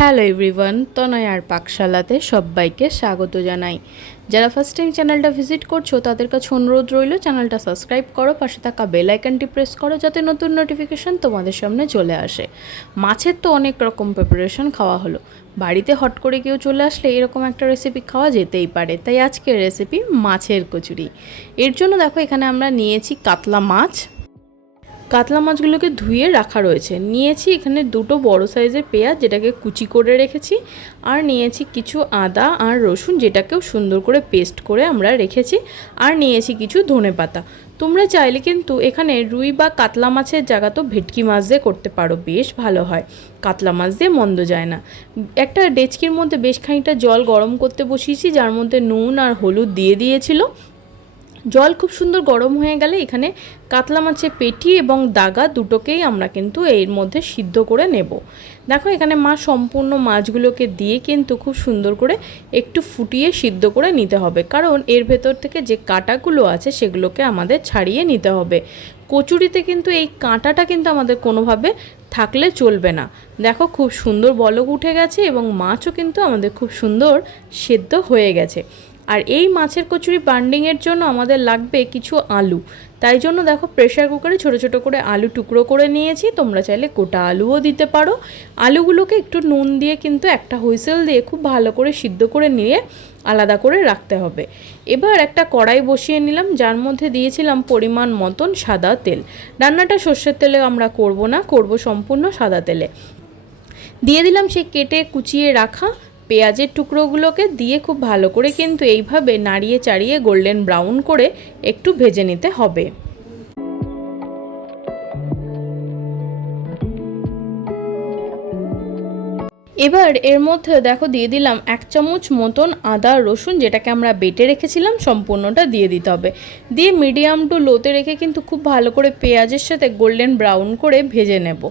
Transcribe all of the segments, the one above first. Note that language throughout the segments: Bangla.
হ্যালো এভরিওয়ান, তনয়ার পাকশালাতে সবাইকে স্বাগত জানাই। যারা ফার্স্ট টাইম চ্যানেলটা ভিজিট করছো তাদের কাছে অনুরোধ রইল চ্যানেলটা সাবস্ক্রাইব করো, পাশে থাকা বেল আইকনটি প্রেস করো যাতে নতুন নোটিফিকেশান তোমাদের সামনে চলে আসে। মাছের তো অনেক রকম প্রিপারেশন খাওয়া হলো, বাড়িতে হট করে কেউ চলে আসলে এরকম একটা রেসিপি খাওয়া যেতেই পারে। তাই আজকের রেসিপি মাছের কচুরি। এর জন্য দেখো এখানে আমরা নিয়েছি কাতলা মাছ। কাতলা মাছগুলোকে ধুয়ে রাখা রয়েছে। নিয়েছি এখানে দুটো বড় সাইজের পেঁয়াজ যেটাকে কুচি করে রেখেছি, আর নিয়েছি কিছু আদা আর রসুন যেটাকেও সুন্দর করে পেস্ট করে আমরা রেখেছি, আর নিয়েছি কিছু ধনেপাতা। তোমরা চাইলে কিন্তু এখানে রুই বা কাতলা মাছের জায়গা তো ভেটকি মাছ দিয়ে করতে পারো, বেশ ভালো হয়। কাতলা মাছ দিয়ে মন্দ যায় না। একটা ডেচকির মধ্যে বেশ খানিকটা জল গরম করতে বসিয়েছি, যার মধ্যে নুন আর হলুদ দিয়ে দিয়েছিল। জল খুব সুন্দর গরম হয়ে গেলে এখানে কাতলা মাছের পেটি এবং দাগা দুটোকেই আমরা কিন্তু এর মধ্যে সিদ্ধ করে নেব। দেখো এখানে মা সম্পূর্ণ মাছগুলোকে দিয়ে কিন্তু খুব সুন্দর করে একটু ফুটিয়ে সিদ্ধ করে নিতে হবে, কারণ এর ভেতর থেকে যে কাঁটাগুলো আছে সেগুলোকে আমাদের ছাড়িয়ে নিতে হবে। কচুরিতে কিন্তু এই কাঁটাটা কিন্তু আমাদের কোনোভাবে থাকলে চলবে না। দেখো খুব সুন্দর বলক উঠে গেছে এবং মাছও কিন্তু আমাদের খুব সুন্দর সেদ্ধ হয়ে গেছে। আর এই মাছের কচুরি বান্ডিংয়ের জন্য আমাদের লাগবে কিছু আলু। তাই জন্য দেখো প্রেশার কুকারে ছোটো ছোটো করে আলু টুকরো করে নিয়েছি। তোমরা চাইলে গোটা আলুও দিতে পারো। আলুগুলোকে একটু নুন দিয়ে কিন্তু একটা হুইসেল দিয়ে খুব ভালো করে সিদ্ধ করে নিয়ে আলাদা করে রাখতে হবে। এবার একটা কড়াই বসিয়ে নিলাম, যার মধ্যে দিয়েছিলাম পরিমাণ মতন সাদা তেল। রান্নাটা সর্ষের তেলে আমরা করব না, করব সম্পূর্ণ সাদা তেলে। দিয়ে দিলাম সেই কেটে কুচিয়ে রাখা পেঁয়াজের টুকরোগুলোকে, দিয়ে খুব ভালো করে কিন্তু এইভাবে নাড়িয়ে চাড়িয়ে গোল্ডেন ব্রাউন করে একটু ভেজে নিতে হবে। এবার এর মধ্যে দেখো দিয়ে দিলাম 1 চামচ মতন আদা রসুন, যেটাকে আমরা বেটে রেখেছিলাম সম্পূর্ণটা দিয়ে দিতে হবে। দিয়ে মিডিয়াম টু লোতে রেখে কিন্তু খুব ভালো করে পেঁয়াজের সাথে গোল্ডেন ব্রাউন করে ভেজে নেব।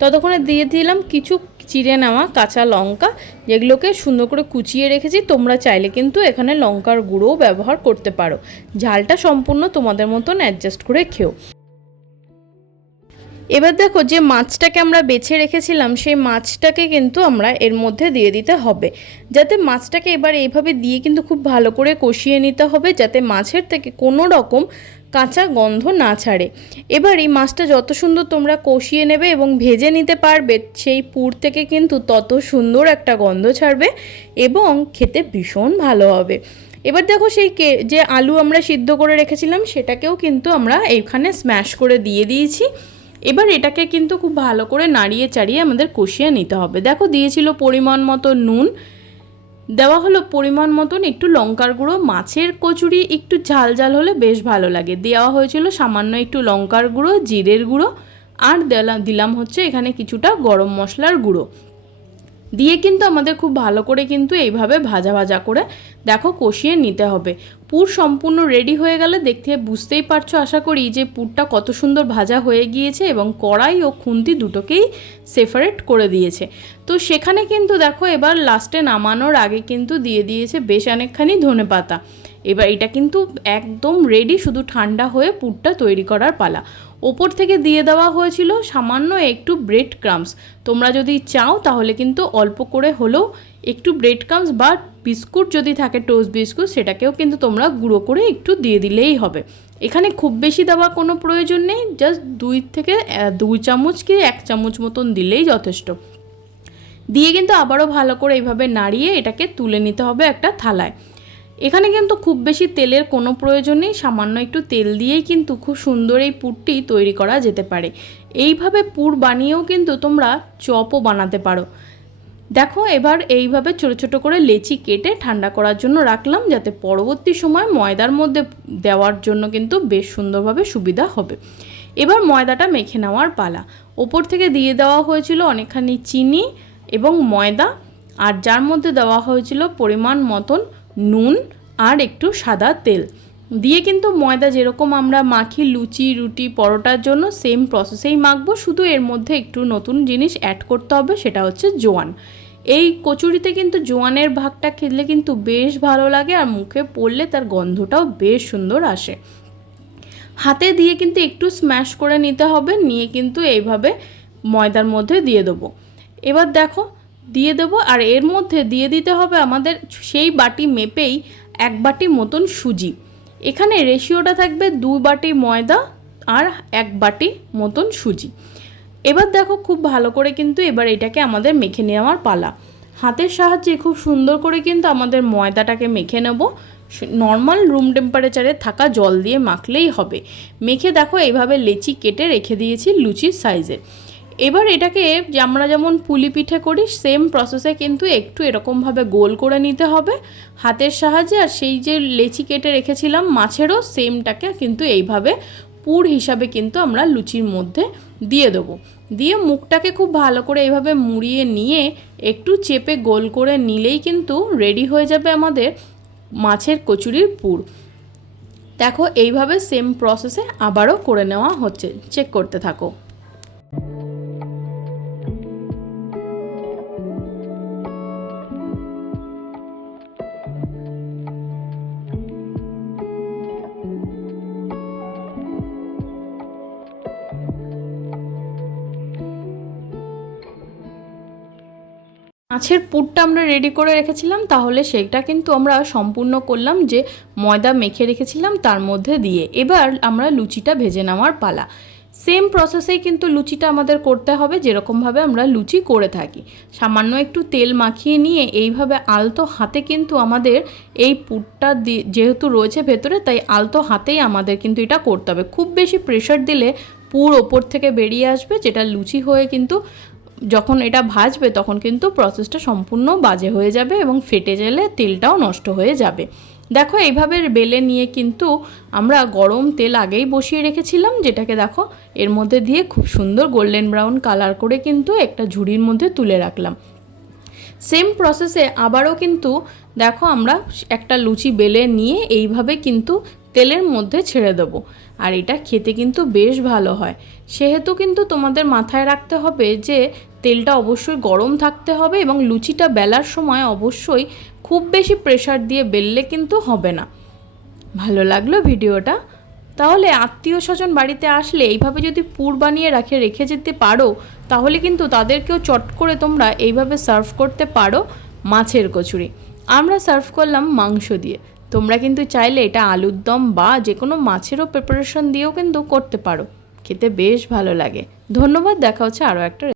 ততক্ষণে দিয়ে দিলাম কিছু চিড়ে নেওয়া কাঁচা লঙ্কা, যেগুলোকে সুন্দর করে কুচিয়ে রেখেছি। তোমরা চাইলে কিন্তু এখানে লঙ্কার গুঁড়োও ব্যবহার করতে পারো, ঝালটা সম্পূর্ণ তোমাদের মতন অ্যাডজাস্ট করে খেও। এবার দেখো যে মাছটাকে আমরা বেছে রেখেছিলাম সেই মাছটাকে কিন্তু আমরা এর মধ্যে দিয়ে দিতে হবে, যাতে মাছটাকে এবার এইভাবে দিয়ে কিন্তু খুব ভালো করে কষিয়ে নিতে হবে, যাতে মাছের থেকে কোনো রকম কাঁচা গন্ধ না ছাড়ে। এবার এই মাছটা যত সুন্দর তোমরা কষিয়ে নেবে এবং ভেজে নিতে পারবে, সেই পুর থেকে কিন্তু তত সুন্দর একটা গন্ধ ছাড়বে এবং খেতে ভীষণ ভালো হবে। এবার দেখো সেই যে আলু আমরা সিদ্ধ করে রেখেছিলাম সেটাকেও কিন্তু আমরা এইখানে স্ম্যাশ করে দিয়ে দিয়েছি। এবার এটাকে কিন্তু খুব ভালো করে নাড়িয়ে চাড়িয়ে আমাদের কষিয়ে নিতে হবে। দেখো দিয়েছিল পরিমাণ মতো নুন, দেওয়া হলো পরিমাণ মতন একটু লঙ্কার গুঁড়ো। মাছের কচুরি একটু ঝাল ঝাল হলে বেশ ভালো লাগে। দেওয়া হয়েছিল সামান্য একটু লঙ্কার গুঁড়ো, জিরের গুঁড়ো, আর দিলাম হচ্ছে এখানে কিছুটা গরম মশলার গুঁড়ো। দিয়ে কিন্তু আমাদের খুব ভালো করে কিন্তু এইভাবে ভাজা ভাজা করে দেখো কষিয়ে নিতে হবে। পুর সম্পূর্ণ রেডি হয়ে গেলে দেখতে বুঝতেই পারছো আশা করি যে পুরটা কত সুন্দর ভাজা হয়ে গিয়েছে এবং কড়াই ও খুন্তি দুটোকেই সেপারেট করে দিয়েছে। তো সেখানে কিন্তু দেখো এবার লাস্টে নামানোর আগে কিন্তু দিয়ে দিয়েছে বেশ অনেকখানি ধনেপাতা। এবার এটা কিন্তু একদম রেডি, শুধু ঠান্ডা হয়ে পুরটা তৈরি করার পালা। ওপর থেকে দিয়ে দেওয়া হয়েছিল সামান্য একটু ব্রেড ক্রাম্বস। তোমরা যদি চাও তাহলে কিন্তু অল্প করে হলেও একটু ব্রেড ক্রাম্বস বা বিস্কুট যদি থাকে টোস্ট বিস্কুট, সেটাকেও কিন্তু তোমরা গুঁড়ো করে একটু দিয়ে দিলেই হবে। এখানে খুব বেশি দেওয়া কোনো প্রয়োজন নেই, জাস্ট 2 চামচ কি 1 চামচ মতন দিলেই যথেষ্ট। দিয়ে কিন্তু আবারও ভালো করে এইভাবে নাড়িয়ে এটাকে তুলে নিতে হবে একটা থালায়। এখানে কিন্তু খুব বেশি তেলের কোনো প্রয়োজন নেই, সামান্য একটু তেল দিয়েই কিন্তু খুব সুন্দর এই পুরটি তৈরি করা যেতে পারে। এইভাবে পুর বানিয়েও কিন্তু তোমরা চপও বানাতে পারো। দেখো এবার এইভাবে ছোটো ছোটো করে লেচি কেটে ঠান্ডা করার জন্য রাখলাম, যাতে পরবর্তী সময় ময়দার মধ্যে দেওয়ার জন্য কিন্তু বেশ সুন্দরভাবে সুবিধা হবে। এবার ময়দাটা মেখে নেওয়ার পালা। ওপর থেকে দিয়ে দেওয়া হয়েছিল অনেকখানি চিনি এবং ময়দা, আর যার মধ্যে দেওয়া হয়েছিল পরিমাণ মতন নুন আর একটু সাদা তেল দিয়ে কিন্তু ময়দা যেরকম আমরা মাখি লুচি রুটি পরোটার জন্য সেম প্রসেসেই মাখবো, শুধু এর মধ্যে একটু নতুন জিনিস অ্যাড করতে হবে, সেটা হচ্ছে জোয়ান। এই কচুরিতে কিন্তু জোয়ানের ভাগটা খেলে কিন্তু বেশ ভালো লাগে, আর মুখে পড়লে তার গন্ধটাও বেশ সুন্দর আসে। হাতে দিয়ে কিন্তু একটু স্ম্যাশ করে নিতে হবে, নিয়ে কিন্তু এইভাবে ময়দার মধ্যে দিয়ে দেবো। এবার দেখো দিয়ে দেবো। আর এর মধ্যে দিয়ে দিতে হবে আমাদের সেই বাটি মেপেই 1 বাটি মতন সুজি। এখানে রেশিওটা থাকবে 2 বাটি ময়দা আর 1 বাটি মতন সুজি। এবার দেখো খুব ভালো করে কিন্তু এবার এটাকে আমাদের মেখে নেওয়ার পালা। হাতের সাহায্যে খুব সুন্দর করে কিন্তু আমাদের ময়দাটাকে মেখে নেব। নর্মাল রুম টেম্পারেচারে থাকা জল দিয়ে মাখলেই হবে। মেখে দেখো এইভাবে লেচি কেটে রেখে দিয়েছি লুচির সাইজে। এবার এটাকে আমরা যেমন পুলি পিঠে করি সেম প্রসেসে কিন্তু একটু এরকমভাবে গোল করে নিতে হবে হাতের সাহায্যে। আর সেই যে লেচি কেটে রেখেছিলাম মাছেরও সেমটাকে কিন্তু এইভাবে পুর হিসাবে কিন্তু আমরা লুচির মধ্যে দিয়ে দেবো। দিয়ে মুখটাকে খুব ভালো করে এইভাবে মুড়িয়ে নিয়ে একটু চেপে গোল করে নিলেই কিন্তু রেডি হয়ে যাবে আমাদের মাছের কচুরির পুর। দেখো এইভাবে সেম প্রসেসে আবারও করে নেওয়া হচ্ছে, চেক করতে থাকো। মাছের পুরটা আমরা রেডি করে রেখেছিলাম, তাহলে সেটা কিন্তু আমরা সম্পূর্ণ করলাম যে ময়দা মেখে রেখেছিলাম তার মধ্যে দিয়ে। এবার আমরা লুচিটা ভেজে নেওয়ার পালা। সেম প্রসেসেই কিন্তু লুচিটা আমাদের করতে হবে যেরকমভাবে আমরা লুচি করে থাকি। সামান্য একটু তেল মাখিয়ে নিয়ে এইভাবে আলতো হাতে কিন্তু আমাদের এই পুরটা যেহেতু রয়েছে ভেতরে, তাই আলতো হাতেই আমাদের কিন্তু এটা করতে হবে। খুব বেশি প্রেশার দিলে পুর ওপর থেকে বেরিয়ে আসবে, যেটা লুচি হয়ে কিন্তু যখন এটা ভাজবে তখন কিন্তু প্রসেসটা সম্পূর্ণ বাজে হয়ে যাবে এবং ফেটে গেলে তেলটাও নষ্ট হয়ে যাবে। দেখো এইভাবে বেলে নিয়ে কিন্তু আমরা গরম তেল আগেই বসিয়ে রেখেছিলাম, যেটাকে দেখো এর মধ্যে দিয়ে খুব সুন্দর গোল্ডেন ব্রাউন কালার করে কিন্তু একটা ঝুড়ির মধ্যে তুলে রাখলাম। সেম প্রসেসে আবারও কিন্তু দেখো আমরা একটা লুচি বেলে নিয়ে এইভাবে কিন্তু তেলের মধ্যে ছেড়ে দেবো। আর এটা খেতে কিন্তু বেশ ভালো হয়। সেহেতু কিন্তু তোমাদের মাথায় রাখতে হবে যে তেলটা অবশ্যই গরম থাকতে হবে এবং লুচিটা বেলার সময় অবশ্যই খুব বেশি প্রেসার দিয়ে বেললে কিন্তু হবে না। ভালো লাগলো ভিডিওটা? তাহলে আত্মীয় স্বজন বাড়িতে আসলে এইভাবে যদি পুর বানিয়ে রেখে যেতে পারো, তাহলে কিন্তু তাদেরকেও চট করে তোমরা এইভাবে সার্ভ করতে পারো মাছের কচুরি। আমরা সার্ভ করলাম মাংস দিয়ে, তোমরা কিন্তু চাইলে এটা আলুর দম বা যে কোনো মাছেরও প্রিপারেশন দিয়েও কিন্তু করতে পারো, খেতে বেশ ভালো লাগে। ধন্যবাদ, দেখা হচ্ছে আরও একটা